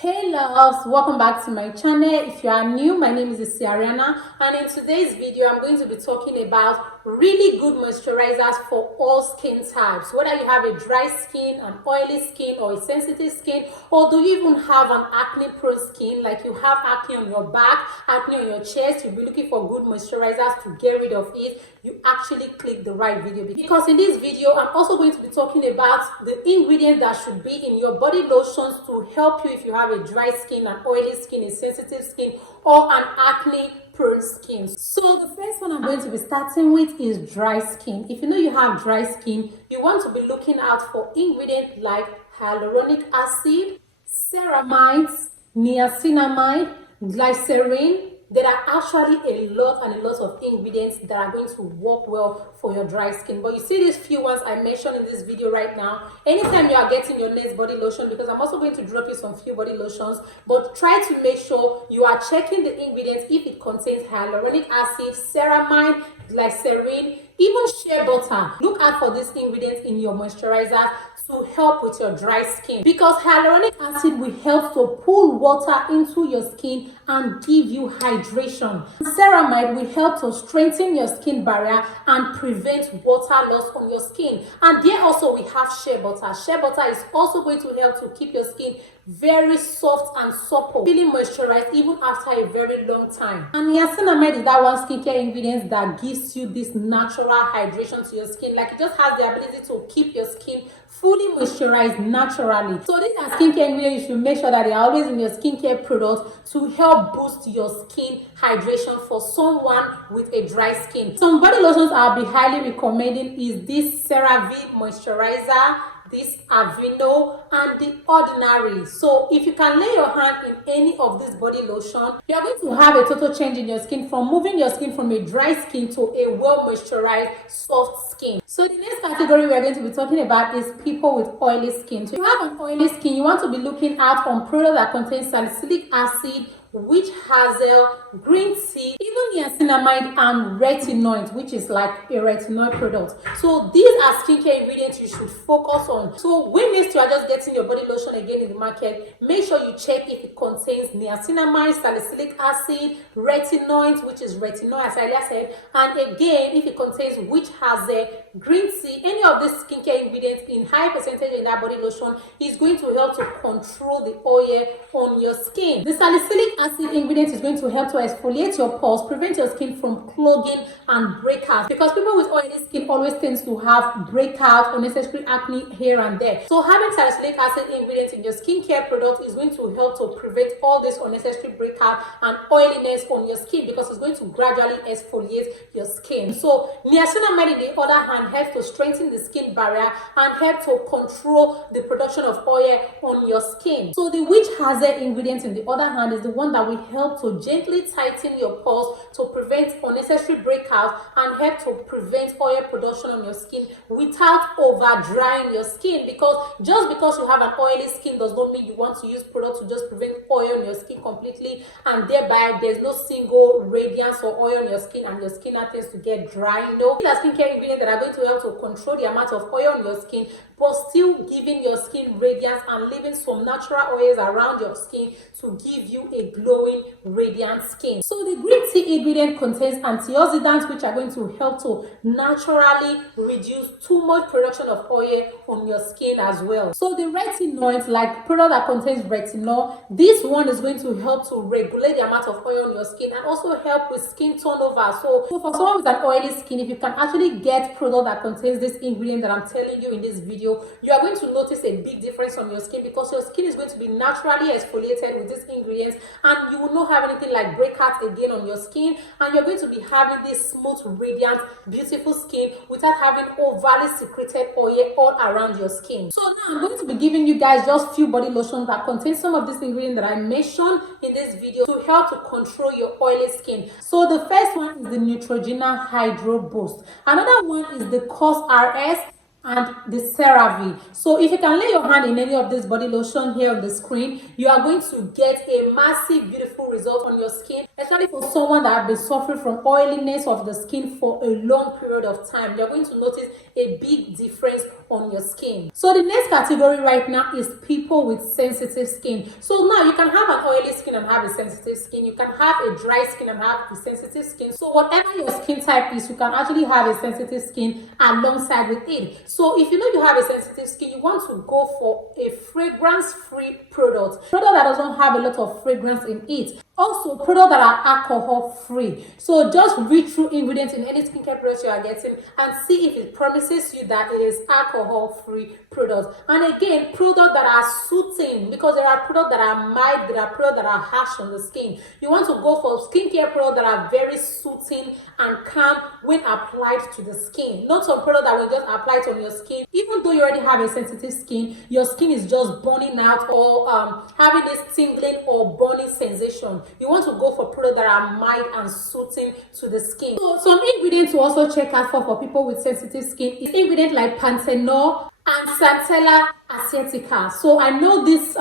Hey loves, welcome back to my channel. If you are new, my name is Asiariana, and in today's video I'm going to be talking about really good moisturizers for all skin types. Whether you have a dry skin, an oily skin, or a sensitive skin, or do you even have an acne-prone skin, like you have acne on your back, acne on your chest, you'll be looking for good moisturizers to get rid of it, you actually click the right video, because in this video I'm also going to be talking about the ingredients that should be in your body lotions to help you if you have a dry skin, an oily skin, a sensitive skin, or an acne prone skin. So the first one I'm going to be starting with is dry skin. If you know you have dry skin, you want to be looking out for ingredients like hyaluronic acid, ceramides, niacinamide, glycerin. There are actually a lot of ingredients that are going to work well for your dry skin. But you see these few ones I mentioned in this video right now. Anytime you are getting your next body lotion, because I'm also going to drop you some few body lotions, but try to make sure you are checking the ingredients if it contains hyaluronic acid, ceramide, glycerin, even shea butter. Look out for these ingredients in your moisturizer to help with your dry skin, because hyaluronic acid will help to pull water into your skin and give you hydration. Ceramide will help to strengthen your skin barrier and prevent water loss on your skin. And there also we have shea butter. Shea butter is also going to help to keep your skin very soft and supple, feeling moisturized even after a very long time. And niacinamide is that one skincare ingredient that gives you this natural hydration to your skin. Like, it just has the ability to keep your skin fully moisturized naturally. So these are skincare ingredients you should make sure that they are always in your skincare products to help boost your skin hydration for someone with a dry skin. Some body lotions I'll be highly recommending is this CeraVe moisturizer, this Aveeno, and the Ordinary. So if you can lay your hand in any of these body lotion, you are going to have a total change in your skin, from moving your skin from a dry skin to a well moisturized soft skin. So the next category we are going to be talking about is people with oily skin. So if you have an oily skin, you want to be looking out on products that contain salicylic acid, witch hazel, green tea, even niacinamide, and retinoids, which is like a retinol product. So these are skincare ingredients you should focus on. So when next you are just getting your body lotion again in the market, make sure you check if it contains niacinamide, salicylic acid, retinoids, which is retinol as I said, and again if it contains witch hazel, green tea. Any of these skincare ingredients in high percentage in that body lotion is going to help to control the oil on your skin. The salicylic acid ingredient is going to help to exfoliate your pores, prevent your skin from clogging and breakouts, because people with oily skin always tend to have breakouts, unnecessary acne here and there. So having salicylic acid ingredients in your skincare product is going to help to prevent all this unnecessary breakout and oiliness on your skin, because it's going to gradually exfoliate your skin. So niacinamide, on the other hand, helps to strengthen the skin barrier and help to control the production of oil on your skin. So the witch hazel ingredient, on the other hand, is the one that will help to gently tighten your pores to prevent unnecessary breakouts and help to prevent oil production on your skin without over drying your skin. Because just because you have an oily skin does not mean you want to use products to just prevent oil on your skin completely, and thereby there's no single radiance or oil on your skin and your skin tends to get dry. No, these are skincare ingredients that are going to help to control the amount of oil on your skin, but still giving your skin radiance and leaving some natural oils around your skin to give you a glowing, radiant skin. So the green tea ingredient contains antioxidants, which are going to help to naturally reduce too much production of oil on your skin as well. So the retinoids, like product that contains retinol, this one is going to help to regulate the amount of oil on your skin and also help with skin turnover. So for someone with an oily skin, if you can actually get product that contains this ingredient that I'm telling you in this video, you are going to notice a big difference on your skin, because your skin is going to be naturally exfoliated with these ingredients, and you will not have anything like breakouts again on your skin, and you're going to be having this smooth, radiant, beautiful skin without having overly secreted oil all around your skin. So now I'm going to be giving you guys just few body lotions that contain some of these ingredients that I mentioned in this video to help to control your oily skin. So the first one is the Neutrogena Hydro Boost. Another one is the Cos RS. and the CeraVe. So if you can lay your hand in any of this body lotion here on the screen, you are going to get a massive beautiful result on your skin, especially for someone that has been suffering from oiliness of the skin for a long period of time. You're going to notice a big difference on your skin. So the next category right now is people with sensitive skin. So now you can have an oily skin and have a sensitive skin. You can have a dry skin and have a sensitive skin. So whatever your skin type is, you can actually have a sensitive skin alongside with it. So if you know you have a sensitive skin, you want to go for a fragrance-free product that doesn't have a lot of fragrance in it. Also, products that are alcohol-free. So just read through ingredients in any skincare products you are getting and see if it promises you that it is alcohol-free products. And again, products that are soothing, because there are products that are mild, there are products that are harsh on the skin. You want to go for skincare products that are very soothing and calm when applied to the skin. Not some product that will just apply it on your skin. Even though you already have a sensitive skin, your skin is just burning out or having this tingling or burning sensation. You want to go for products that are mild and soothing to the skin. So some ingredients to also check out for people with sensitive skin is ingredients like panthenol and centella asiatica. So I know these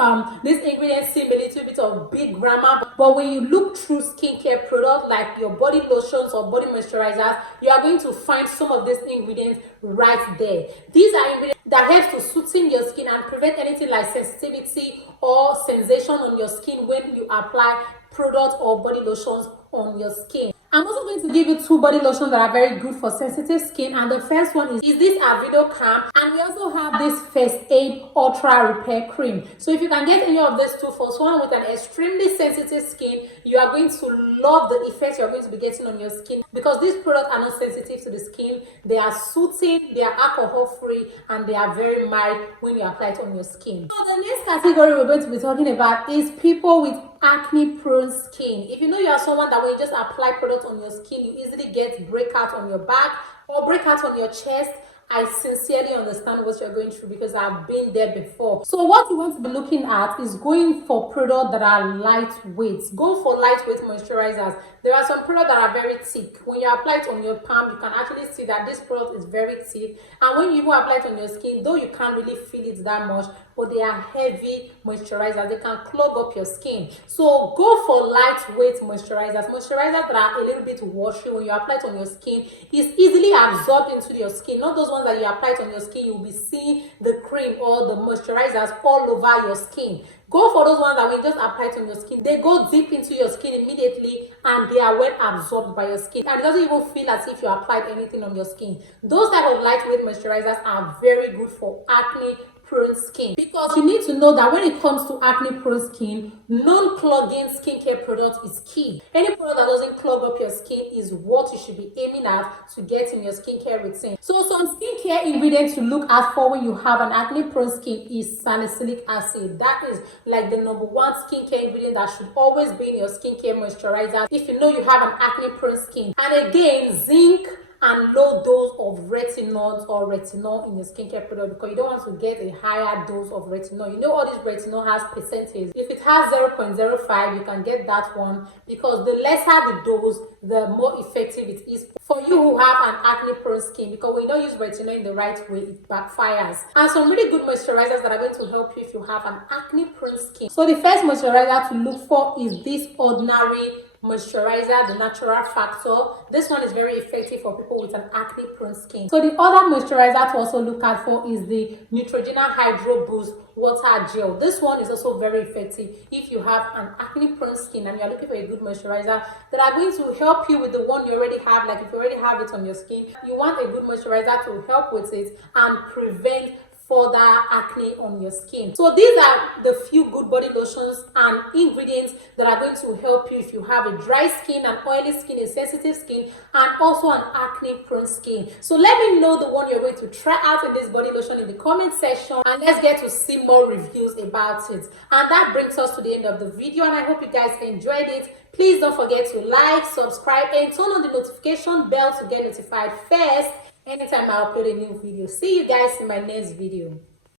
ingredients seem a little bit of big grammar, but when you look through skincare products like your body lotions or body moisturizers, you are going to find some of these ingredients right there. These are ingredients that help to soothe your skin and prevent anything like sensitivity or sensation on your skin when you apply products or body lotions on your skin. I'm also going to give you two body lotions that are very good for sensitive skin, and the first one is this Avido Calm, and we also have this First Aid Ultra Repair Cream. So if you can get any of these two for someone with an extremely sensitive skin, you are going to love the effects you're going to be getting on your skin, because these products are not sensitive to the skin. They are soothing, they are alcohol free, and they are very mild when you apply it on your skin. So the next category we're going to be talking about is people with acne-prone skin. If you know you are someone that when you just apply products on your skin, you easily get breakout on your back or breakout on your chest, I sincerely understand what you're going through, because I've been there before. So what you want to be looking at is going for products that are lightweight. Go for lightweight moisturizers. There are some products that are very thick. When you apply it on your palm, you can actually see that this product is very thick. And when you even apply it on your skin, though you can't really feel it that much, but they are heavy moisturizers. They can clog up your skin. So go for lightweight moisturizers. Moisturizers that are a little bit washy. When you apply it on your skin, it's easily absorbed into your skin. Not those ones that you apply it on your skin, you'll be seeing the cream or the moisturizers all over your skin. Go for those ones that when you just apply it on your skin, they go deep into your skin immediately and they are well absorbed by your skin. And it doesn't even feel as if you applied anything on your skin. Those type of lightweight moisturizers are very good for acne-prone skin, because you need to know that when it comes to acne-prone skin, non-clogging skincare product is key. Any product that doesn't clog up your skin is what you should be aiming at to get in your skincare routine. So some skincare ingredients to look out for when you have an acne-prone skin is salicylic acid. That is like the number one skincare ingredient that should always be in your skincare moisturizer if you know you have an acne-prone skin. And again, zinc and low dose of retinol in your skincare product, because you don't want to get a higher dose of retinol. You know all this retinol has percentage. If it has 0.05, you can get that one, because the lesser the dose, the more effective it is for you who have an acne-prone skin, because when you don't use retinol in the right way, it backfires. And some really good moisturizers that are going to help you if you have an acne-prone skin. So the first moisturizer to look for is this Ordinary moisturizer, the natural factor. This one is very effective for people with an acne prone skin. So the other moisturizer to also look out for is the Neutrogena Hydro Boost Water Gel. This one is also very effective if you have an acne prone skin and you're looking for a good moisturizer that are going to help you with the one you already have. Like if you already have it on your skin, you want a good moisturizer to help with it and prevent further acne on your skin. So these are the few good body lotions and ingredients that are going to help you if you have a dry skin, an oily skin, a sensitive skin, and also an acne prone skin. So let me know the one you're going to try out in this body lotion in the comment section, and let's get to see more reviews about it. And that brings us to the end of the video, and I hope you guys enjoyed it. Please don't forget to like, subscribe, and turn on the notification bell to get notified first anytime I upload a new video. See you guys in my next video.